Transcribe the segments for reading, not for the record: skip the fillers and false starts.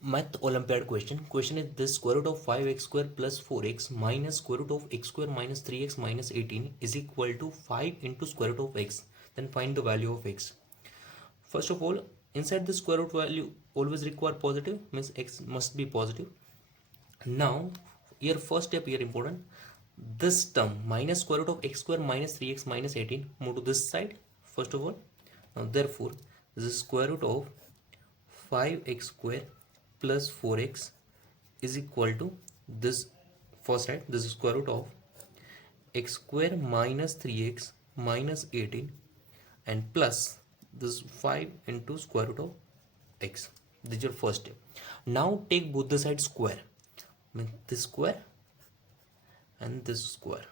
Math Olympiad question. Question is this: square root of 5x square plus 4x minus square root of x square minus 3x minus 18 is equal to 5 into square root of x. Then find the value of x. First of all, inside the square root value always require positive, means x must be positive. Now, here first step here important. This term minus square root of x square minus 3x minus 18 move to this side first of all. Now therefore, this is square root of 5x square plus 4x is equal to this first side, this is square root of x square minus 3x minus 18 and plus this 5 into square root of x. This is your first step. Now take both the sides square, means this square and this square.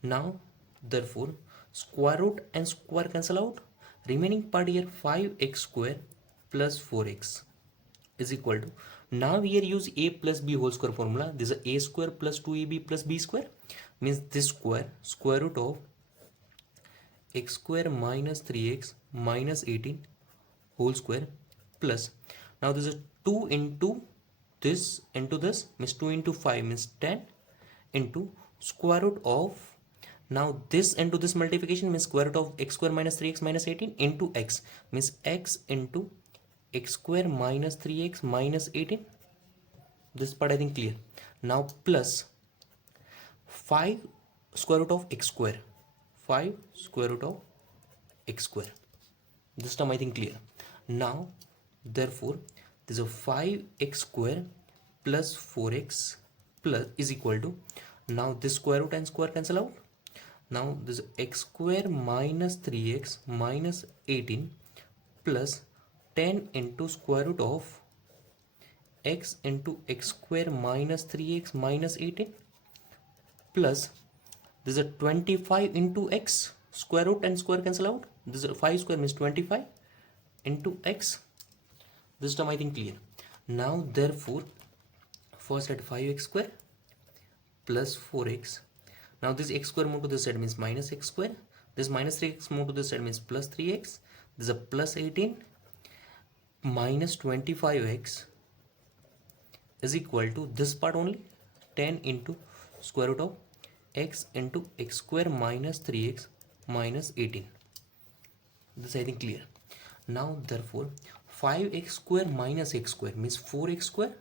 Now therefore square root and square cancel out, remaining part here 5x square plus 4x is equal to, now here use a plus b whole square formula. This is a square plus 2ab plus b square, means this square root of x square minus 3x minus 18 whole square plus, now this is 2 into this means 2 into 5 means 10 into square root of, now this into this multiplication means square root of x square minus 3x minus 18 into x means x into x square minus 3x minus 18. This part I think clear. Now plus 5 square root of x square, 5 square root of x square. This term I think clear. Now therefore this is 5x square plus 4x plus is equal to, now this square root and square cancel out. Now this x square minus 3x minus 18 plus 10 into square root of x into x square minus 3x minus 18 plus this is a 25 into x, square root and square cancel out. This is 5 square means 25 into x. This term I think clear. Now therefore first at 5x square plus 4x. Now this x square move to this side means minus x square. This minus 3x move to this side means plus 3x. This is a plus 18 minus 25x is equal to this part only 10 into square root of x into x square minus 3x minus 18. This I think clear. Now therefore 5x square minus x square means 4x square,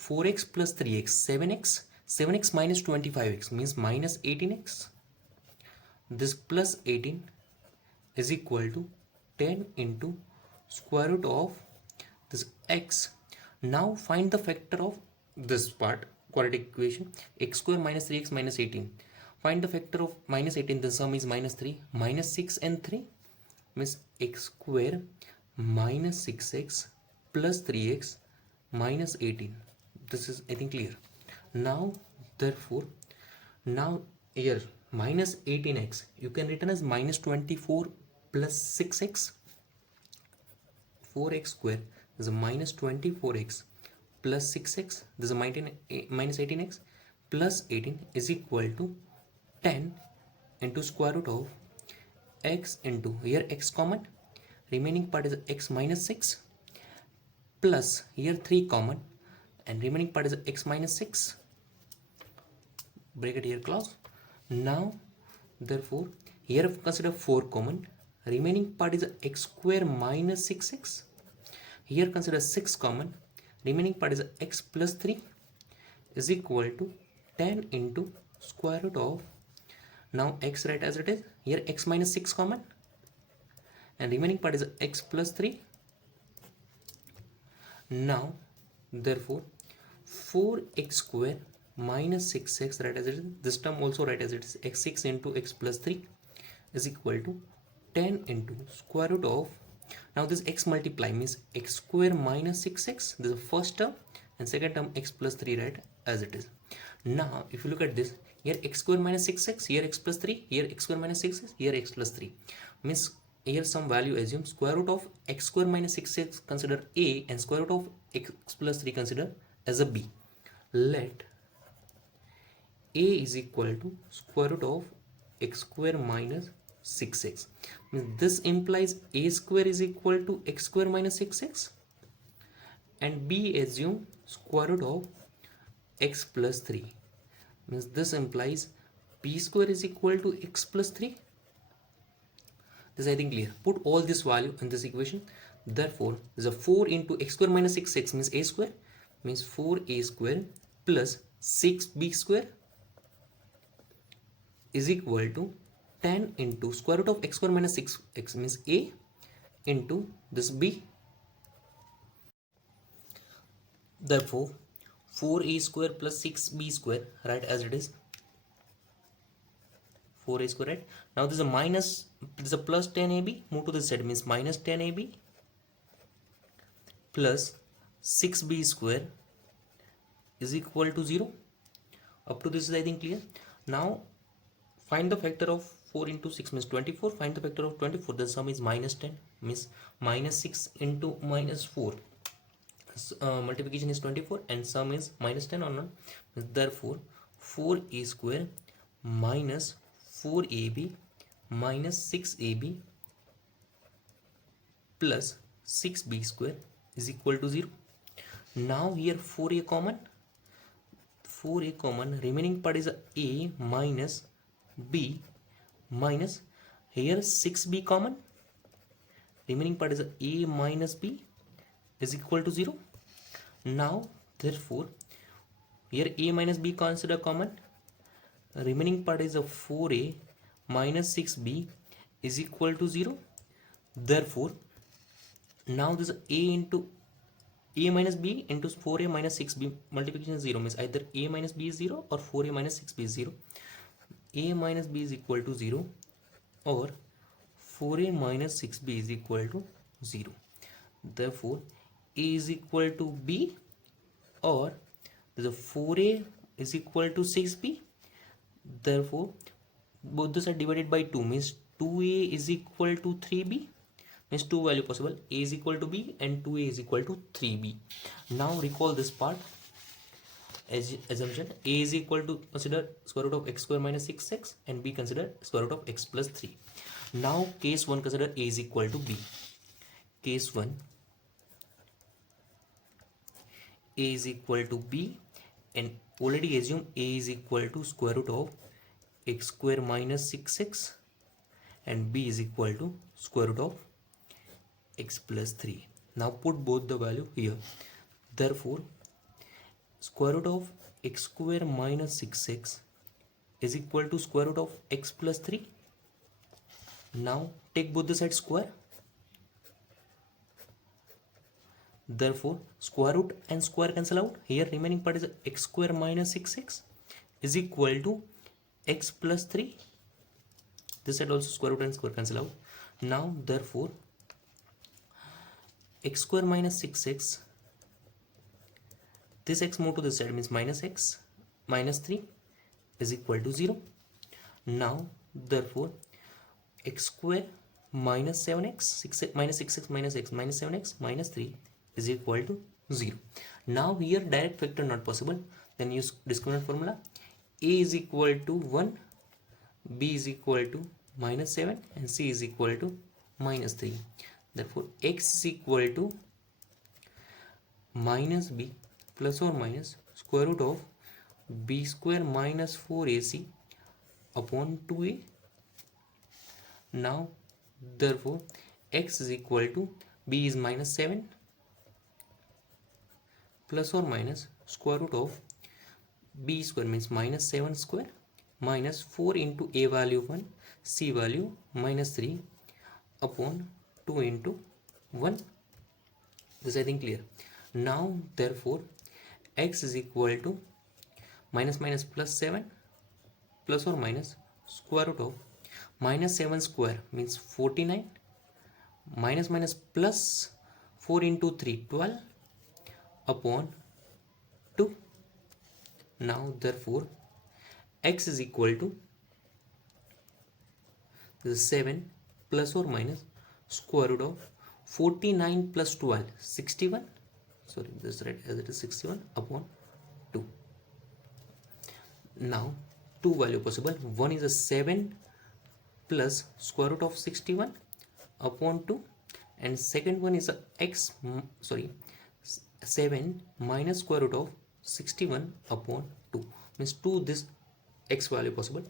4x plus 3x 7x, 7x minus 25x means minus 18x. This plus 18 is equal to 10 into square root of this x. Now find the factor of this part, quadratic equation, x square minus 3x minus 18. Find the factor of minus 18, the sum is minus 3, minus 6 and 3 means x square minus 6x plus 3x minus 18. This is I think clear. Now therefore, now here minus 18x you can written as minus 24 plus 6x, 4x square is a minus 24x plus 6x, this is a minus 18x plus 18 is equal to 10 into square root of x into, here x common, remaining part is x minus 6 plus here 3 common and remaining part is x minus 6, bracket here close. Now therefore here consider 4 common, remaining part is x square minus 6x, here consider 6 common, remaining part is x plus 3 is equal to 10 into square root of, now x write as it is, here x minus 6 common and remaining part is x plus 3. Now therefore 4x square minus 6x write as it is, this term also write as it is, x6 into x plus 3 is equal to 10 into square root of, now this x multiply means x square minus 6x, this is the first term, and second term x plus 3 right as it is. Now if you look at this, here x square minus 6x, here x plus 3, here x square minus 6x, here x plus 3 means here some value assume square root of x square minus 6x consider a and square root of x plus 3 consider as a b. Let a is equal to square root of x square minus 6x. Means this implies a square is equal to x square minus 6x. and B assume square root of x plus 3. Means this implies b square is equal to x plus 3. This I think clear. Put all this value in this equation. Therefore, there's a 4 into x square minus 6x means a square, means 4a square plus 6b square is equal to 10 into square root of x square minus 6x means a into this b. Therefore, 4a square plus 6b square, right, as it is 4a square, right? Now this is a minus, this is a plus 10ab, move to this side, means minus 10ab plus 6b square is equal to 0. Up to this is I think clear. Now find the factor of 4 into 6 means 24. Find the factor of 24. The sum is minus 10, means minus 6 into minus 4. Multiplication is 24 and sum is minus 10 or not. Therefore, 4a square minus 4ab minus 6ab plus 6b square is equal to 0. Now here 4a common. 4a common. Remaining part is a minus b minus here 6b common. Remaining part is a minus b is equal to 0. Now therefore here a minus b consider common. Remaining part is a 4a minus 6b is equal to 0. Therefore now this a into a minus b into 4a minus 6b multiplication is 0, means either a minus b is 0 or 4a minus 6b is 0. A minus b is equal to 0 or 4a minus 6b is equal to 0. Therefore a is equal to b or the 4a is equal to 6b. Therefore both those are divided by 2, means 2a is equal to 3b, means 2 value possible, a is equal to b and 2a is equal to 3b. Now recall this part as assumption. A is equal to consider square root of x square minus 6x and b consider square root of x plus 3. Now case 1 consider a is equal to b. Case 1, a is equal to b and already assume a is equal to square root of x square minus 6x and b is equal to square root of x plus 3. Now put both the value here. Therefore square root of x square minus 6x is equal to square root of x plus 3. Now take both the sides square. Therefore square root and square cancel out. Here remaining part is x square minus 6x is equal to x plus 3. This side also square root and square cancel out. Now therefore x square minus 6x, this x move to this side, means minus x minus 3 is equal to 0. Now therefore x square minus 7x, 6 minus 6x minus x minus 7x minus 3 is equal to 0. Now here direct factor not possible, then use discriminant formula. A is equal to 1, b is equal to minus 7 and c is equal to minus 3. Therefore x is equal to minus b plus or minus square root of b square minus 4ac upon 2a. Now therefore x is equal to b is minus 7 plus or minus square root of b square means minus 7 square minus 4 into a value 1, c value minus 3 upon 2 into 1. This I think clear. Now therefore x is equal to minus minus plus 7 plus or minus square root of minus 7 square means 49 minus minus plus 4 into 3 12 upon 2. Now therefore x is equal to this is 7 plus or minus square root of 49 plus 12 61, sorry this is right as it is 61 upon 2. Now two value possible, one is a 7 plus square root of 61 upon 2 and second one is a x 7 minus square root of 61 upon 2 means 2 this x value possible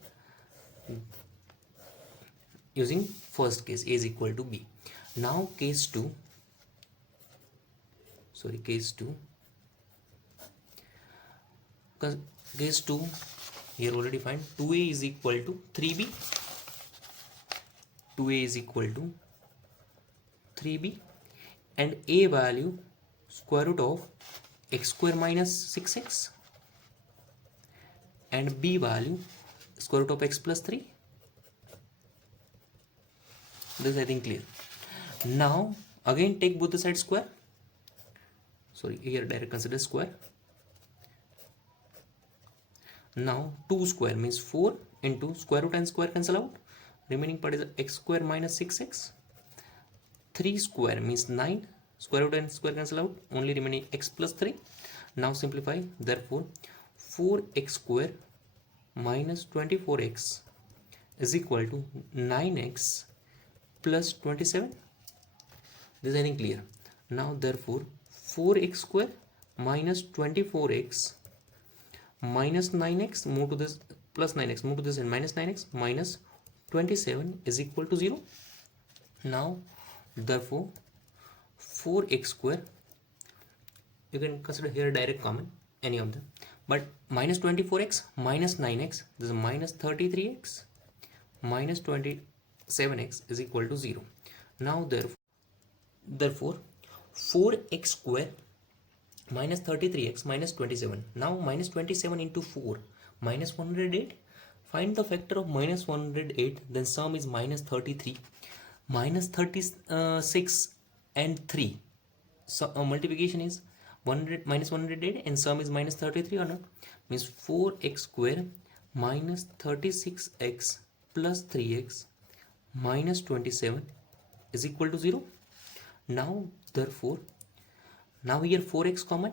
using first case a is equal to b. Now case 2 because case 2 here already find 2a is equal to 3b, 2a is equal to 3b and a value square root of x square minus 6x and b value square root of x plus 3. This I think clear. Now again take both the sides square. Sorry, here direct consider square. Now 2 square means 4 into square root and square cancel out. Remaining part is x square minus 6x. 3 square means 9. Square root and square cancel out. Only remaining x plus 3. Now simplify. Therefore 4x square minus 24x is equal to 9x plus 27. This I think clear. Now therefore 4x square minus 24x minus 9x move to this plus 9x move to this and minus 9x minus 27 is equal to 0. Now therefore 4x square, you can consider here direct common any of them, but minus 24x minus 9x, this is minus 33x minus 27x is equal to 0. Now therefore 4x square minus 33x minus 27. Now minus 27 into 4 minus 108. Find the factor of minus 108, then sum is minus 33 minus 36 and 3. So multiplication is 100 minus 108 and sum is minus 33 or not, means 4x square minus 36x plus 3x minus 27 is equal to 0. Now therefore now here 4x common,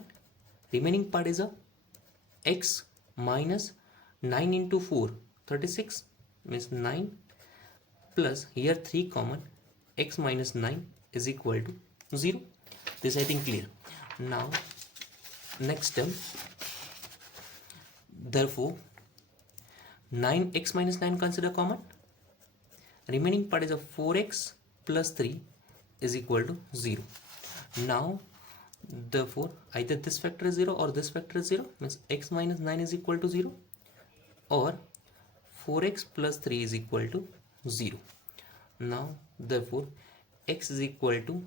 remaining part is a x minus 9 into 4 36 means 9 plus here 3 common, x minus 9 is equal to 0. This I think clear. Now next term, therefore 9x minus 9 consider common, remaining part is a 4x plus 3 is equal to 0. Now therefore either this factor is 0 or this factor is 0, means x minus 9 is equal to 0 or 4x plus 3 is equal to 0. Now therefore x is equal to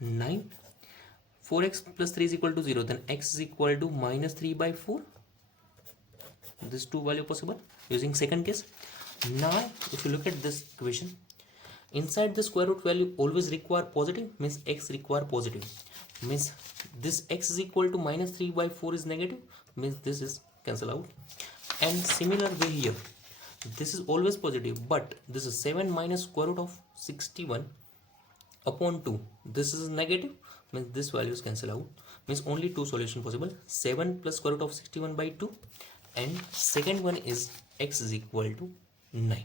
9, 4x plus 3 is equal to 0, then x is equal to minus 3 by 4. This two value possible using second case. Now if you look at this equation, inside the square root value always require positive, means x require positive, means this x is equal to minus 3 by 4 is negative, means this is cancel out. And similar way here, this is always positive, but this is 7 minus square root of 61 upon 2, this is negative, means this value is cancel out, means only two solution possible, 7 plus square root of 61 by 2 and second one is x is equal to 9.